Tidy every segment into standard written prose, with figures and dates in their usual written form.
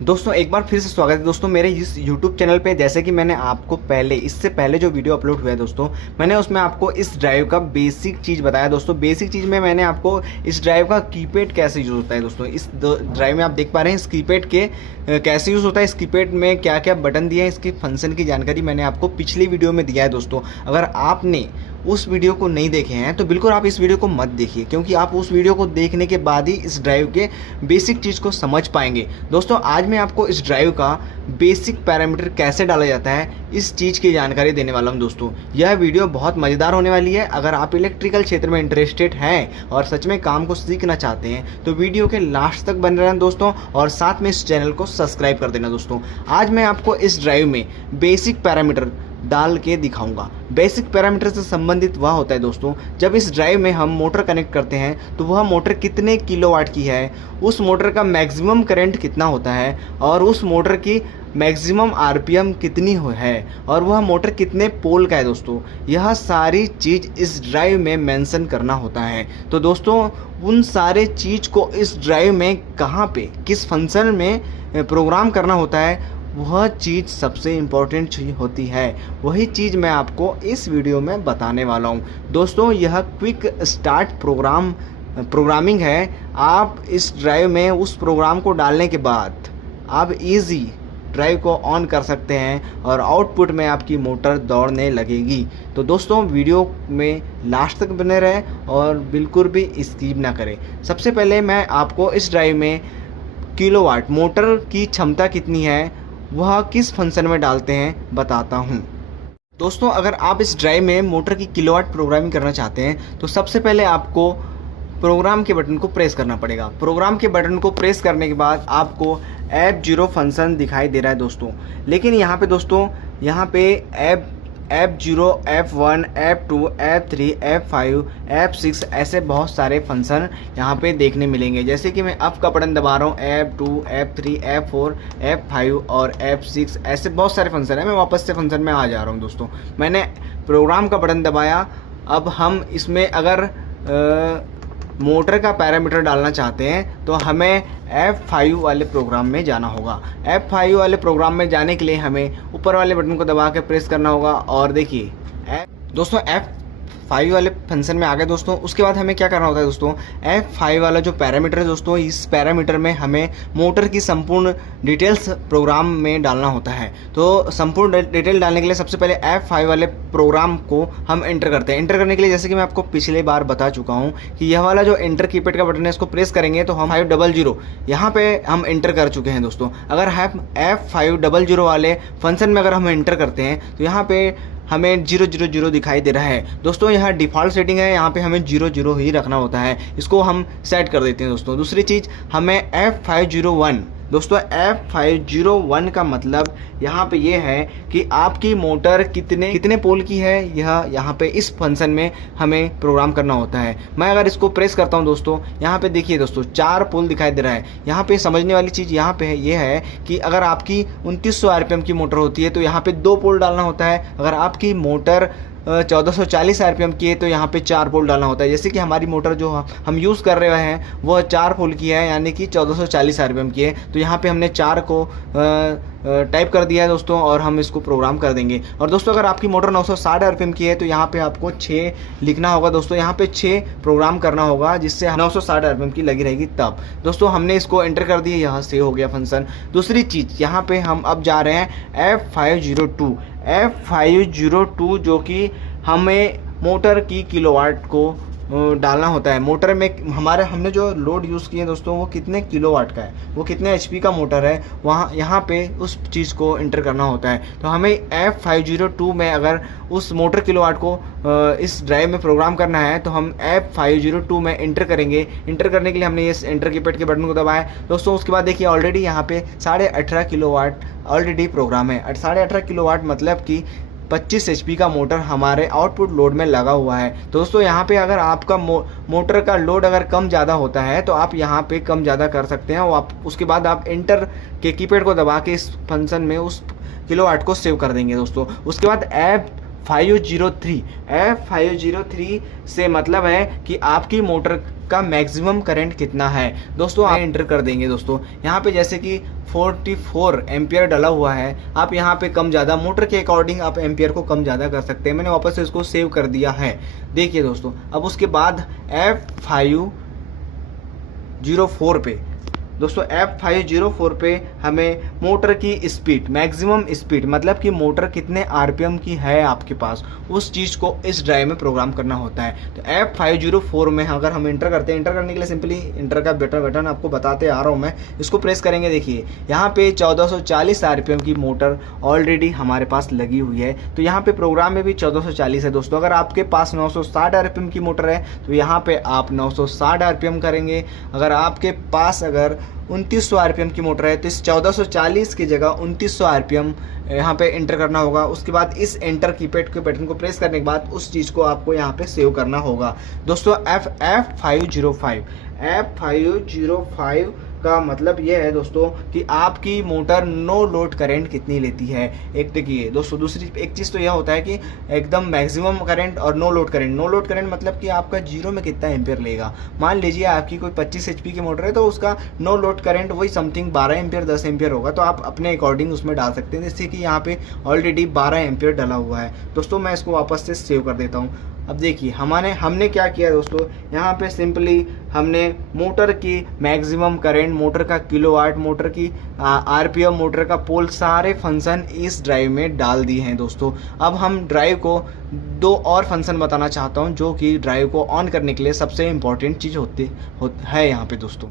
दोस्तों एक बार फिर से स्वागत है दोस्तों मेरे इस YouTube चैनल पे। जैसे कि मैंने आपको इससे पहले जो वीडियो अपलोड हुआ है दोस्तों, मैंने उसमें आपको इस ड्राइव का बेसिक चीज़ बताया दोस्तों। बेसिक चीज़ में मैंने आपको इस ड्राइव का कीपैड कैसे यूज़ होता है दोस्तों। इस ड्राइव में आप देख पा रहे हैं इस कीपैड के कैसे यूज़ होता है, इस कीपैड में क्या क्या बटन दिए हैं, इसकी फंक्शन की जानकारी मैंने आपको पिछली वीडियो में दिया है दोस्तों। अगर आपने उस वीडियो को नहीं देखे हैं तो बिल्कुल आप इस वीडियो को मत देखिए, क्योंकि आप उस वीडियो को देखने के बाद ही इस ड्राइव के बेसिक चीज़ को समझ पाएंगे। दोस्तों आज मैं आपको इस ड्राइव का बेसिक पैरामीटर कैसे डाला जाता है इस चीज़ की जानकारी देने वाला हूं दोस्तों। यह वीडियो बहुत मज़ेदार होने वाली है। अगर आप इलेक्ट्रिकल क्षेत्र में इंटरेस्टेड हैं और सच में काम को सीखना चाहते हैं तो वीडियो के लास्ट तक बने रहना दोस्तों, और साथ में इस चैनल को सब्सक्राइब कर देना दोस्तों। आज मैं आपको इस ड्राइव में बेसिक पैरामीटर डाल के दिखाऊंगा। बेसिक पैरामीटर से संबंधित वह होता है दोस्तों, जब इस ड्राइव में हम मोटर कनेक्ट करते हैं तो वह मोटर कितने किलोवाट की है, उस मोटर का मैक्सिमम करंट कितना होता है, और उस मोटर की मैक्सिमम आरपीएम कितनी है, और वह मोटर कितने पोल का है दोस्तों। यह सारी चीज़ इस ड्राइव में मेंशन करना होता है। तो दोस्तों उन सारे चीज़ को इस ड्राइव में कहाँ पे किस फंक्शन में प्रोग्राम करना होता है, वह चीज़ सबसे इम्पोर्टेंट चीज़ होती है। वही चीज़ मैं आपको इस वीडियो में बताने वाला हूँ दोस्तों। यह क्विक स्टार्ट प्रोग्रामिंग है। आप इस ड्राइव में उस प्रोग्राम को डालने के बाद आप इजी ड्राइव को ऑन कर सकते हैं और आउटपुट में आपकी मोटर दौड़ने लगेगी। तो दोस्तों वीडियो में लास्ट तक बने रहें और बिल्कुल भी स्किप ना करें। सबसे पहले मैं आपको इस ड्राइव में किलोवाट मोटर की क्षमता कितनी है वह किस फंक्शन में डालते हैं बताता हूं दोस्तों। अगर आप इस ड्राइव में मोटर की किलोवाट प्रोग्रामिंग करना चाहते हैं तो सबसे पहले आपको प्रोग्राम के बटन को प्रेस करना पड़ेगा। प्रोग्राम के बटन को प्रेस करने के बाद आपको F0 फंक्शन दिखाई दे रहा है दोस्तों। लेकिन यहाँ पे दोस्तों F0, F1, F2, F3, F5, F6 ऐसे बहुत सारे फंक्शन यहाँ पे देखने मिलेंगे। जैसे कि मैं अप का बटन दबा रहा हूँ, F2, F3, F4, F5 और F6 ऐसे बहुत सारे फंक्शन है। मैं वापस से फंक्शन में आ जा रहा हूँ दोस्तों। मैंने प्रोग्राम का बटन दबाया। अब हम इसमें अगर मोटर का पैरामीटर डालना चाहते हैं तो हमें F5 वाले प्रोग्राम में जाना होगा। F5 वाले प्रोग्राम में जाने के लिए हमें ऊपर वाले बटन को दबा के प्रेस करना होगा। और देखिए दोस्तों F5 वाले फंक्शन में आ गए दोस्तों। उसके बाद हमें क्या करना होता है दोस्तों, F5 वाला जो पैरामीटर है दोस्तों, इस पैरामीटर में हमें मोटर की संपूर्ण डिटेल्स प्रोग्राम में डालना होता है। तो संपूर्ण डिटेल डालने के लिए सबसे पहले F5 वाले प्रोग्राम को हम एंटर करते हैं। एंटर करने के लिए जैसे कि मैं आपको पिछले बार बता चुका हूँ कि यह वाला जो एंटर कीपैड का बटन है इसको प्रेस करेंगे तो हम 500 यहाँ पे हम एंटर कर चुके हैं दोस्तों। अगर F500 वाले फंक्शन में अगर हम एंटर करते हैं तो यहाँ पे हमें 000 दिखाई दे रहा है दोस्तों। यहाँ डिफ़ॉल्ट सेटिंग है, यहाँ पे हमें 00 ही रखना होता है। इसको हम सेट कर देते हैं दोस्तों। दूसरी चीज़ हमें F501 दोस्तों, F501 का मतलब यहाँ पे ये है कि आपकी मोटर कितने पोल की है, यह यहाँ पे इस फंक्शन में हमें प्रोग्राम करना होता है। मैं अगर इसको प्रेस करता हूँ दोस्तों, यहाँ पे देखिए दोस्तों 4 पोल दिखाई दे रहा है। यहाँ पे समझने वाली चीज़ यहाँ पे है ये है कि अगर आपकी 2900 आरपीएम की मोटर होती है तो यहाँ पे 2 पोल डालना होता है। अगर आपकी मोटर 1440 आरपीएम की है तो यहाँ पे 4 पोल डालना होता है। जैसे कि हमारी मोटर जो हम यूज़ कर रहे हैं वह 4 पोल की है, यानी कि 1440 आरपीएम की है। तो यहाँ पे हमने 4 को टाइप कर दिया है दोस्तों, और हम इसको प्रोग्राम कर देंगे। और दोस्तों अगर आपकी मोटर 960 आरपीएम की है तो यहाँ पे आपको 6 लिखना होगा दोस्तों। यहाँ पे 6 प्रोग्राम करना होगा जिससे 960 आरपीएम की लगी रहेगी। तब दोस्तों हमने इसको एंटर कर दिया, यहाँ से हो गया फंक्शन। दूसरी चीज़ यहाँ पे हम अब जा रहे हैं F502 जो कि हमें मोटर की किलोवाट को डालना होता है। मोटर में हमने जो लोड यूज़ किए दोस्तों वो कितने किलोवाट का है, वो कितने एचपी का मोटर है, वहाँ यहाँ पे उस चीज़ को एंटर करना होता है। तो हमें F502 में अगर उस मोटर किलोवाट को इस ड्राइव में प्रोग्राम करना है तो हम F502 में एंटर करेंगे। एंटर करने के लिए हमने इस एंटर कीपैड के बटन को दबाया दोस्तों। उसके बाद देखिए ऑलरेडी यहाँ पे 18.5 किलोवाट ऑलरेडी प्रोग्राम है। 18.5 किलोवाट मतलब कि 25 एचपी का मोटर हमारे आउटपुट लोड में लगा हुआ है। दोस्तों यहाँ पे अगर आपका मोटर का लोड अगर कम ज़्यादा होता है तो आप यहाँ पे कम ज़्यादा कर सकते हैं। और उसके बाद आप एंटर के कीपैड को दबा के इस फंक्शन में उस किलोवाट को सेव कर देंगे दोस्तों। उसके बाद F503। F503 से मतलब है कि आपकी मोटर का मैक्सिमम करंट कितना है दोस्तों, आप एंटर कर देंगे दोस्तों। यहाँ पे जैसे कि 44 एम्पियर डला हुआ है, आप यहाँ पे कम ज़्यादा मोटर के अकॉर्डिंग आप एम्पियर को कम ज़्यादा कर सकते हैं। मैंने वापस से इसको सेव कर दिया है, देखिए दोस्तों। अब उसके बाद F504 पे दोस्तों, F504 पे हमें मोटर की स्पीड, मैक्सिमम स्पीड मतलब कि मोटर कितने आरपीएम की है आपके पास, उस चीज़ को इस ड्राइव में प्रोग्राम करना होता है। तो F504 में अगर हम इंटर करते हैं, इंटर करने के लिए सिंपली इंटर का बटन आपको बताते आ रहा हूँ मैं, इसको प्रेस करेंगे। देखिए यहाँ पे 1440 आरपीएम की मोटर ऑलरेडी हमारे पास लगी हुई है, तो यहाँ पे प्रोग्राम में भी 1440 है दोस्तों। अगर आपके पास 960 आरपीएम की मोटर है तो यहाँ पे आप 960 आरपीएम करेंगे। अगर आपके पास 2900 आरपीएम की मोटर है तो इस 1440 की जगह 2900 आरपीएम यहाँ पे एंटर करना होगा। उसके बाद इस एंटर कीपैड के बटन को प्रेस करने के बाद उस चीज़ को आपको यहाँ पे सेव करना होगा दोस्तों। F505 का मतलब ये है दोस्तों कि आपकी मोटर नो लोड करंट कितनी लेती है। एक देखिए दोस्तों, दूसरी एक चीज़ तो यह होता है कि एकदम मैक्सिमम करंट और no load current. No load current मतलब कि आपका जीरो में कितना एम्पियर लेगा। मान लीजिए आपकी कोई 25 HP की मोटर है तो उसका नो लोड करंट वही समथिंग 12 एम्पियर 10 एम्पियर होगा, तो आप अपने अकॉर्डिंग उसमें डाल सकते हैं। जैसे कि यहाँ पे ऑलरेडी 12 एम्पियर डला हुआ है दोस्तों। मैं इसको वापस से सेव कर देता हूँ। अब देखिए हमने क्या किया दोस्तों, यहाँ पे सिंपली हमने मोटर की मैक्सिमम करंट, मोटर का किलोवाट, मोटर की आरपीएम, मोटर का पोल, सारे फंक्शन इस ड्राइव में डाल दिए हैं दोस्तों। अब हम ड्राइव को दो और फंक्शन बताना चाहता हूँ जो कि ड्राइव को ऑन करने के लिए सबसे इम्पोर्टेंट चीज़ है यहाँ पे दोस्तों।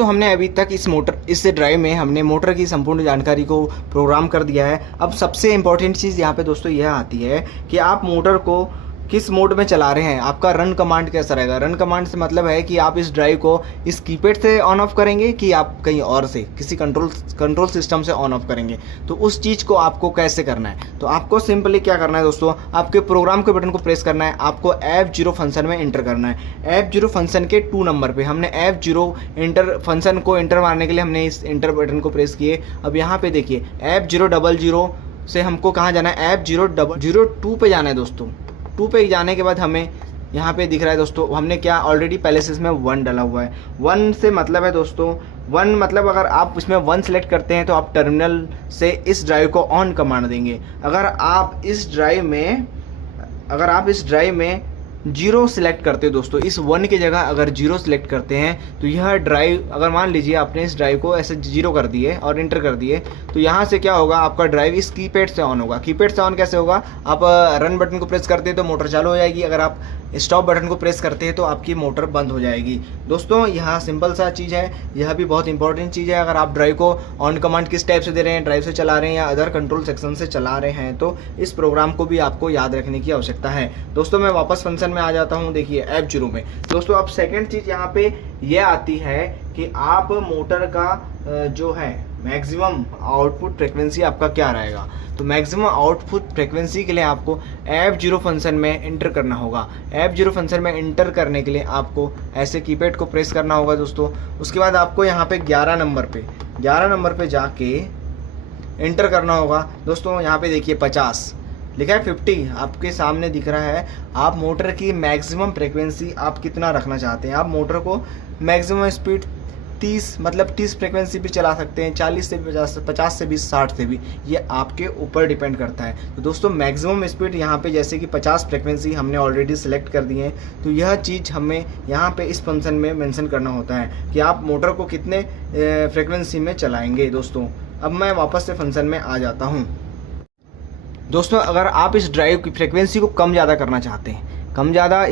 हमने अभी तक इस ड्राइव में हमने मोटर की संपूर्ण जानकारी को प्रोग्राम कर दिया है। अब सबसे इम्पोर्टेंट चीज़ यहाँ पे दोस्तों यह आती है कि आप मोटर को किस मोड में चला रहे हैं, आपका रन कमांड कैसा रहेगा। रन कमांड से मतलब है कि आप इस ड्राइव को इस कीपैड से ऑन ऑफ करेंगे कि आप कहीं और से किसी कंट्रोल सिस्टम से ऑन ऑफ करेंगे, तो उस चीज़ को आपको कैसे करना है। तो आपको सिंपली क्या करना है दोस्तों, आपके प्रोग्राम के बटन को प्रेस करना है, आपको F0 फंक्शन में एंटर करना है। F0 फंक्शन के 2 नंबर पे हमने F0 एंटर फंक्शन को एंटर मारने के लिए हमने इस एंटर बटन को प्रेस किए। अब यहाँ पे देखिए F000 से हमको कहाँ जाना है, F002 पे जाना है दोस्तों। 2 पे जाने के बाद हमें यहाँ पे दिख रहा है दोस्तों, हमने क्या ऑलरेडी पहले से इसमें 1 डाला हुआ है। 1 से मतलब है दोस्तों, 1 मतलब अगर आप इसमें 1 सेलेक्ट करते हैं तो आप टर्मिनल से इस ड्राइव को ऑन कमांड देंगे। अगर आप इस ड्राइव में 0 सिलेक्ट करते हो दोस्तों, इस 1 की जगह अगर 0 सिलेक्ट करते हैं तो यह ड्राइव, अगर मान लीजिए आपने इस ड्राइव को ऐसे 0 कर दिए और इंटर कर दिए तो यहाँ से क्या होगा, आपका ड्राइव इस कीपैड से ऑन होगा। कीपैड से ऑन कैसे होगा, आप रन बटन को प्रेस करते हैं तो मोटर चालू हो जाएगी, अगर आप स्टॉप बटन को प्रेस करते हैं तो आपकी मोटर बंद हो जाएगी दोस्तों। यहाँ सिंपल सा चीज़ है, यह भी बहुत इंपॉर्टेंट चीज़ है। अगर आप ड्राइव को ऑन कमांड किस टाइप से दे रहे हैं, ड्राइव से चला रहे हैं या अदर कंट्रोल सेक्शन से चला रहे हैं, तो इस प्रोग्राम को भी आपको याद रखने की आवश्यकता है दोस्तों। मैं वापस फंक्शन में आ जाता हूँ। देखिए F0 में दोस्तों, अब सेकेंड चीज़ यहाँ पे यह आती है कि आप मोटर का जो है मैक्सिमम आउटपुट फ्रिक्वेंसी आपका क्या रहेगा। तो मैक्सिमम आउटपुट फ्रिक्वेंसी के लिए आपको F0 फंक्शन में इंटर करना होगा। F0 फंक्शन में इंटर करने के लिए आपको ऐसे कीपैड को प्रेस करना होगा दोस्तों। उसके बाद आपको यहाँ पे 11 नंबर पे जाके इंटर करना होगा दोस्तों। यहाँ पे देखिए 50 लिखा है, 50 आपके सामने दिख रहा है। आप मोटर की मैक्सिमम फ्रिक्वेंसी आप कितना रखना चाहते हैं। आप मोटर को मैक्सिमम स्पीड 30 मतलब 30 फ्रिक्वेंसी भी चला सकते हैं, 40 से 50 से 20, 60 से भी, ये आपके ऊपर डिपेंड करता है। तो दोस्तों मैक्सिमम स्पीड यहाँ पे जैसे कि 50 फ्रिक्वेंसी हमने ऑलरेडी सिलेक्ट कर दी है, तो यह चीज़ हमें यहाँ पे इस फंक्शन में मेंशन करना होता है कि आप मोटर को कितने फ्रिक्वेंसी में चलाएंगे दोस्तों। अब मैं वापस से फंक्शन में आ जाता हूँ दोस्तों। अगर आप इस ड्राइव की फ्रिक्वेंसी को कम ज़्यादा करना चाहते हैं,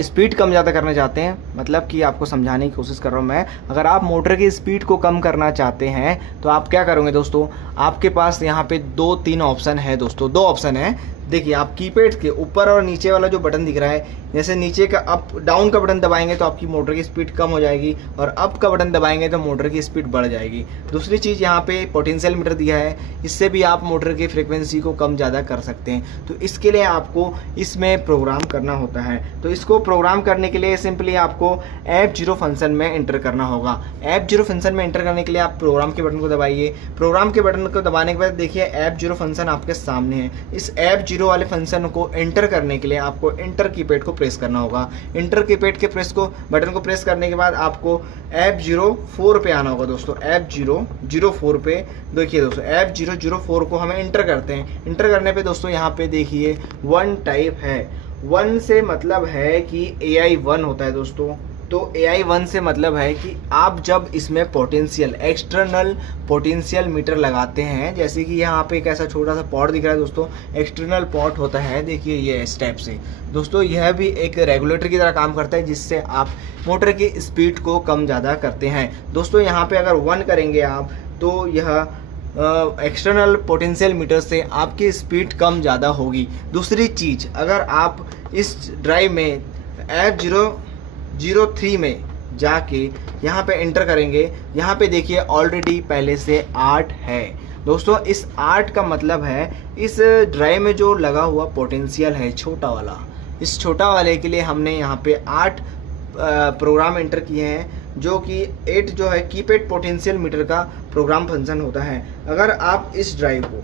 स्पीड कम ज़्यादा करना चाहते हैं, मतलब कि आपको समझाने की कोशिश कर रहा हूँ मैं। अगर आप मोटर की स्पीड को कम करना चाहते हैं तो आप क्या करोगे दोस्तों, आपके पास यहाँ पे 2-3 ऑप्शन है दोस्तों। 2 ऑप्शन है, देखिए आप कीपैड के ऊपर और नीचे वाला जो बटन दिख रहा है, जैसे नीचे का अप डाउन का बटन दबाएंगे तो आपकी मोटर की स्पीड कम हो जाएगी, और अप का बटन दबाएंगे तो मोटर की स्पीड बढ़ जाएगी। दूसरी चीज़ यहाँ पे पोटेंशियल मीटर दिया है, इससे भी आप मोटर की फ्रिक्वेंसी को कम ज़्यादा कर सकते हैं। तो इसके लिए आपको इसमें प्रोग्राम करना होता है। तो इसको प्रोग्राम करने के लिए सिंपली आपको F0 फंक्शन में एंटर करना होगा। F0 फंक्शन में एंटर करने के लिए आप प्रोग्राम के बटन को दबाइए। प्रोग्राम के बटन को दबाने के बाद देखिए F0 फंक्शन आपके सामने है। इस F0 F0 वाले फंक्शन को एंटर करने के लिए आपको एंटर कीपैड को प्रेस करना होगा। एंटर कीपैड के बटन को प्रेस करने के बाद आपको F04 पे आना होगा दोस्तों। F004 पे देखिए दोस्तों, F004 को हमें एंटर करते हैं। एंटर करने पे दोस्तों यहाँ पे देखिए 1 टाइप है। 1 से मतलब है कि AI1 होता है दोस्तों। तो AI1 से मतलब है कि आप जब इसमें पोटेंशियल एक्सटर्नल पोटेंशियल मीटर लगाते हैं, जैसे कि यहाँ पे एक ऐसा छोटा सा पॉट दिख रहा है दोस्तों, एक्सटर्नल पॉट होता है, देखिए ये इस टाइप से दोस्तों। यह भी एक रेगुलेटर की तरह काम करता है, जिससे आप मोटर की स्पीड को कम ज़्यादा करते हैं दोस्तों। यहाँ पे अगर 1 करेंगे आप तो यह एक्सटर्नल पोटेंशियल मीटर से आपकी स्पीड कम ज़्यादा होगी। दूसरी चीज़, अगर आप इस ड्राइव में F003 में जाके यहाँ पे एंटर करेंगे, यहाँ पे देखिए ऑलरेडी पहले से 8 है दोस्तों। इस 8 का मतलब है इस ड्राइव में जो लगा हुआ पोटेंशियल है छोटा वाला, इस छोटा वाले के लिए हमने यहाँ पे 8 प्रोग्राम एंटर किए हैं, जो कि 8 जो है कीपैड पोटेंशियल मीटर का प्रोग्राम फंक्शन होता है। अगर आप इस ड्राइव को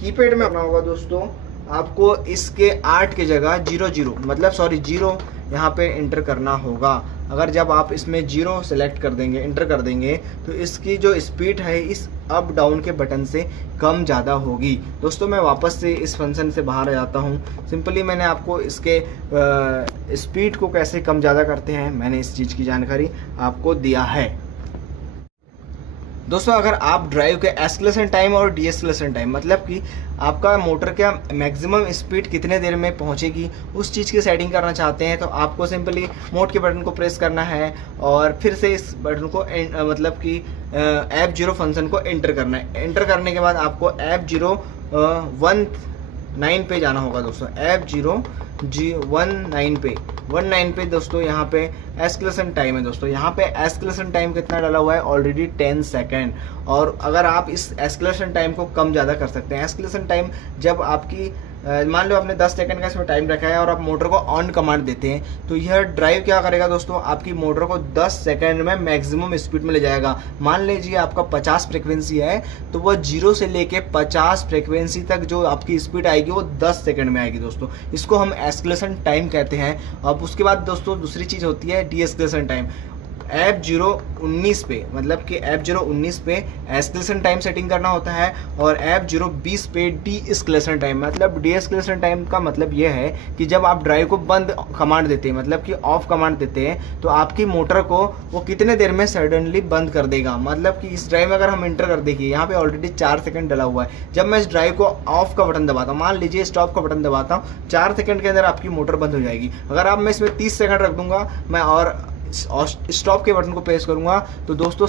कीपैड में अपना होगा दोस्तों, आपको इसके 8 की जगह 0 यहाँ पे एंटर करना होगा। अगर जब आप इसमें 0 सेलेक्ट कर देंगे, एंटर कर देंगे, तो इसकी जो स्पीड है इस अप डाउन के बटन से कम ज़्यादा होगी दोस्तों। मैं वापस से इस फंक्शन से बाहर आ जाता हूँ। सिंपली मैंने आपको इसके स्पीड को कैसे कम ज़्यादा करते हैं, मैंने इस चीज़ की जानकारी आपको दिया है दोस्तों। अगर आप ड्राइव के एस्केलेशन टाइम और डीएस्केलेशन टाइम, मतलब कि आपका मोटर का मैक्सिमम स्पीड कितने देर में पहुंचेगी, उस चीज़ की सेटिंग करना चाहते हैं, तो आपको सिंपली मोड के बटन को प्रेस करना है और फिर से इस बटन को मतलब कि F0 फंक्शन को एंटर करना है। एंटर करने के बाद आपको F019 पे जाना होगा दोस्तों। F019 पे दोस्तों, यहाँ पे एस्केलेशन टाइम है दोस्तों। यहाँ पे एस्केलेशन टाइम कितना डाला हुआ है, ऑलरेडी 10 सेकेंड। और अगर आप इस एस्केलेशन टाइम को कम ज़्यादा कर सकते हैं। एस्केलेशन टाइम जब आपकी मान लो आपने 10 सेकंड का इसमें टाइम रखा है और आप मोटर को ऑन कमांड देते हैं, तो यह ड्राइव क्या करेगा दोस्तों, आपकी मोटर को 10 सेकंड में मैक्सिमम स्पीड में ले जाएगा। मान लीजिए आपका 50 फ्रीक्वेंसी है, तो वह 0 से लेके 50 फ्रीक्वेंसी तक जो आपकी स्पीड आएगी वो 10 सेकंड में आएगी दोस्तों। इसको हम एस्केलेशन टाइम कहते हैं। अब उसके बाद दोस्तों दूसरी चीज़ होती है डीएस्केलेशन टाइम। F019 पे, मतलब कि F019 पे एस्केलेशन टाइम सेटिंग करना होता है और F020 पे डीएस्केलेशन टाइम। मतलब डीएस्केलेशन टाइम का मतलब ये है कि जब आप ड्राइव को बंद कमांड देते हैं, मतलब कि ऑफ कमांड देते हैं, तो आपकी मोटर को वो कितने देर में सडनली बंद कर देगा। मतलब कि इस ड्राइव में अगर हम एंटर कर देखिए, यहाँ पे ऑलरेडी 4 सेकंड डला हुआ है। जब मैं इस ड्राइव को ऑफ का बटन दबाता हूँ, मान लीजिए स्टॉप का बटन दबाता हूँ, 4 सेकंड के अंदर आपकी मोटर बंद हो जाएगी। अगर आप मैं इसमें 30 सेकंड रख दूंगा मैं और स्टॉप के बटन को प्रेस करूंगा, तो दोस्तों